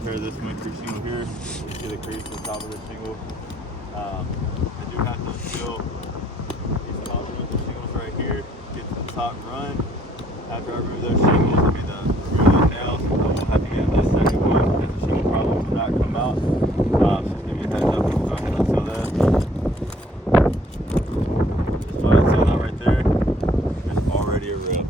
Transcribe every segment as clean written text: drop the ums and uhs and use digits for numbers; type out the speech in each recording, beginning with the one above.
repair this windproof shingle here. You see the crease at the top of the shingle. I do have to unseal these other windproof shingles right here. Get to the top run. After I remove those shingles, I mean remove those nails, I won't have to get this second one, because the shingle probably will not come out. So just give me a heads up. Go ahead and unseal that. Just by unsealing that right there, there's already a rip.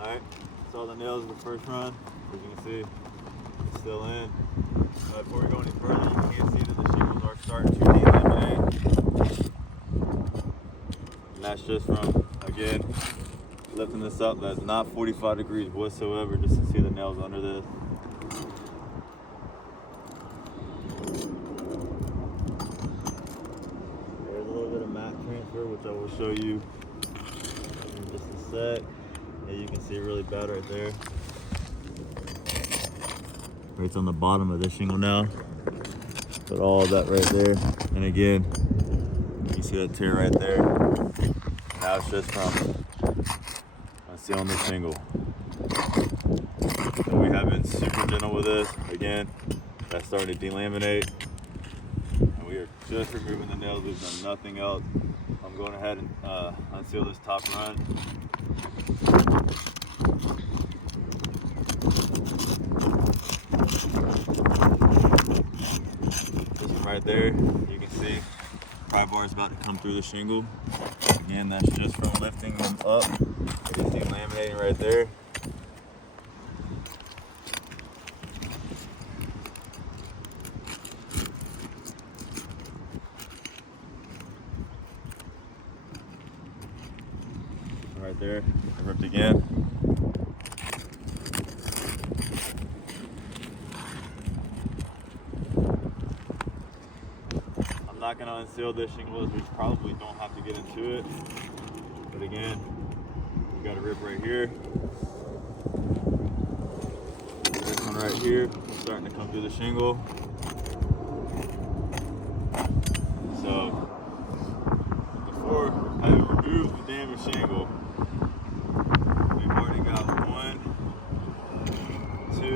Alright, that's all the nails of the first run. As you can see, it's still in. Before we go any further, you can see that the shingles are starting to delaminate. And that's just from, again, lifting this up. That's not 45 degrees whatsoever, just to see the nails under this. There's a little bit of mat transfer, which I will show you in just a sec. Yeah, you can see it really bad right there. Right on the bottom of this shingle now. But all of that right there. And again, you see that tear right there. Now it's just from unsealing the shingle. So we have been super gentle with this. Again, that's starting to delaminate. And we are just removing the nails. We've done nothing else. I'm going ahead and unseal this top run. This one right there, you can see pry bar is about to come through the shingle. Again, that's just from lifting them up. You can see laminating right there. Right there, ripped again. I'm not going to unseal this shingle, as we probably don't have to get into it. But again, we got a rip right here. This one right here, starting to come through the shingle. So, before having removed the damaged shingle, we've already got 1, 2,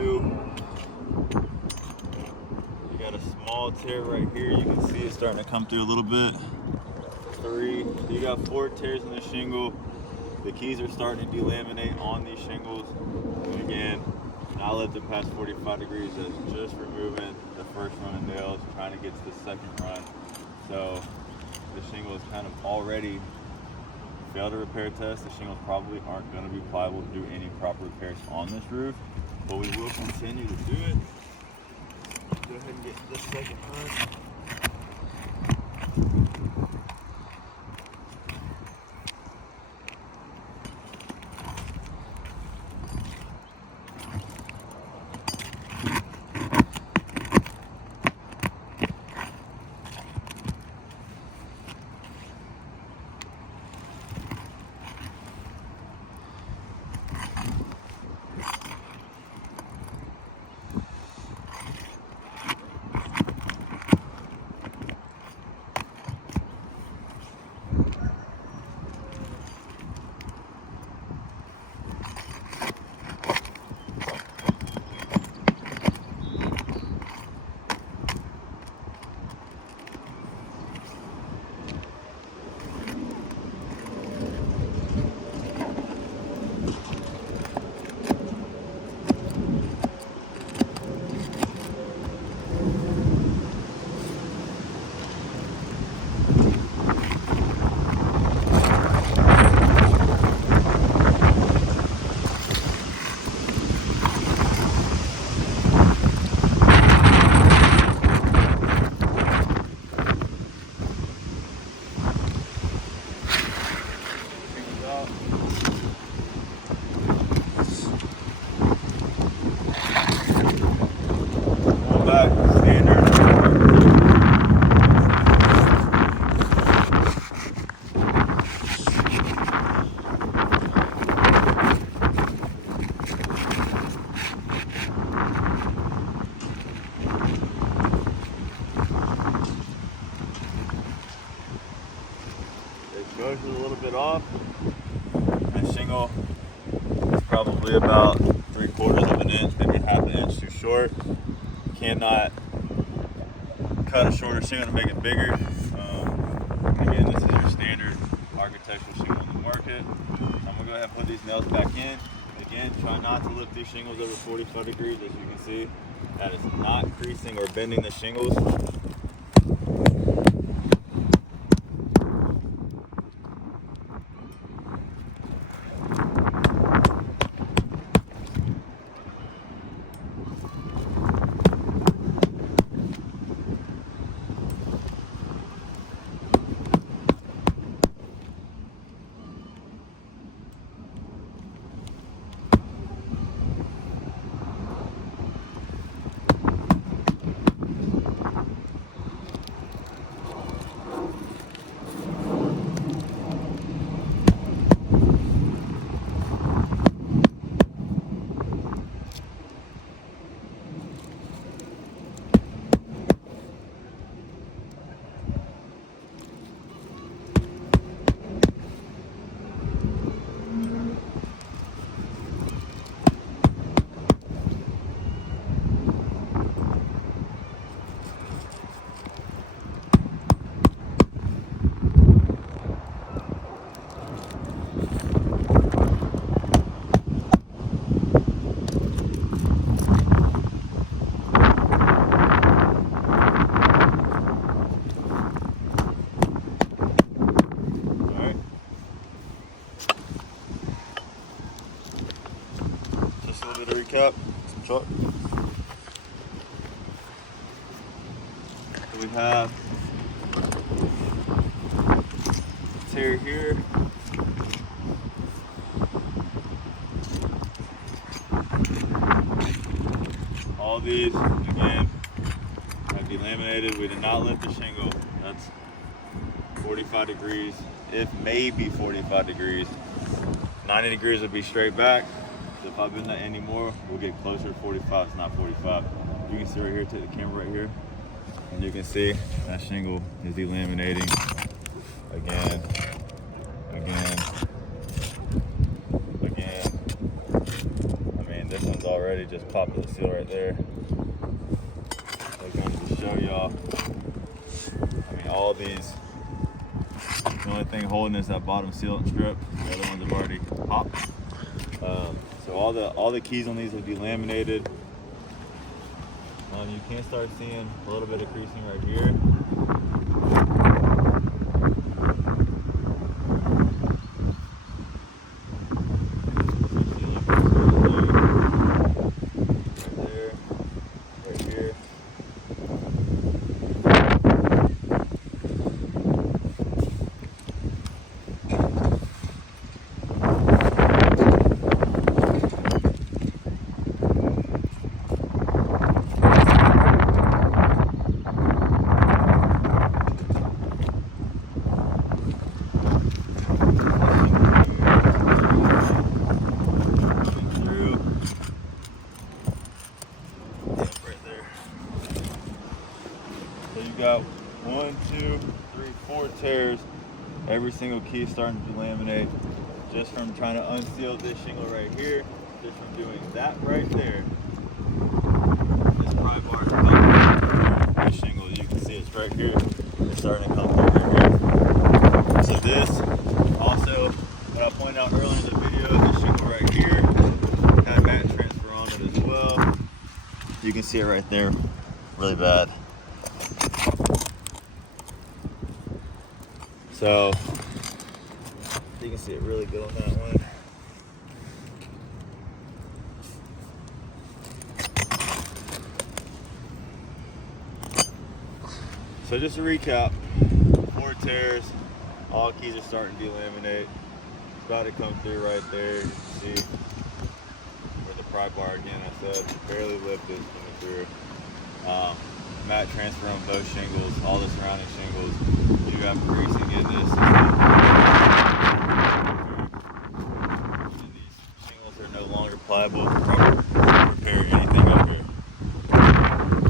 you got a small tear right here. You can see it starting to come through a little bit. 3, you got 4 tears in the shingle. The keys are starting to delaminate on these shingles. And again, now lifted past 45 degrees, that's just removing the first run of nails, trying to get to the second run. So the shingle is kind of already failed a repair test. The shingles probably aren't going to be pliable to do any proper repairs on this roof, but we will continue to do it. Go ahead and get this second run. off. That shingle is probably about 3/4 of an inch, maybe half an inch too short. You cannot cut a shorter shingle to make it bigger. Again, this is your standard architectural shingle in the market. I'm gonna go ahead and put these nails back in. Again, try not to lift these shingles over 45 degrees. As you can see, that is not creasing or bending the shingles. Recap, some chalk. So we have a tear here. All these, again, have delaminated. We did not lift the shingle. That's 45 degrees, if maybe 45 degrees. 90 degrees would be straight back. If I bend that anymore, we'll get closer to 45. It's not 45. You can see right here, take the camera right here, and you can see that shingle is delaminating again, again, again. I mean, this one's already just popped the seal right there. Again, to show y'all, I mean, all these, the only thing holding is that bottom sealant strip. The other ones have already popped. So all the keys on these are delaminated. You can start seeing a little bit of creasing right here. Right there, right here. So you got 1, 2, 3, 4 tears. Every single key is starting to delaminate just from trying to unseal this shingle right here, just from doing that right there. This pry bar, this shingle, you can see it's right here. It's starting to come through right here. So this, also, what I pointed out earlier in the video, this shingle right here had mat transfer on it as well. You can see it right there, really bad. So you can see it really good on that one. So just to recap, 4 tears, all keys are starting to delaminate. It's about to come through right there. You can see where the pry bar, again, I said, barely lifted, coming through. Mat transfer on both shingles, all the surrounding shingles. You have greasing in this.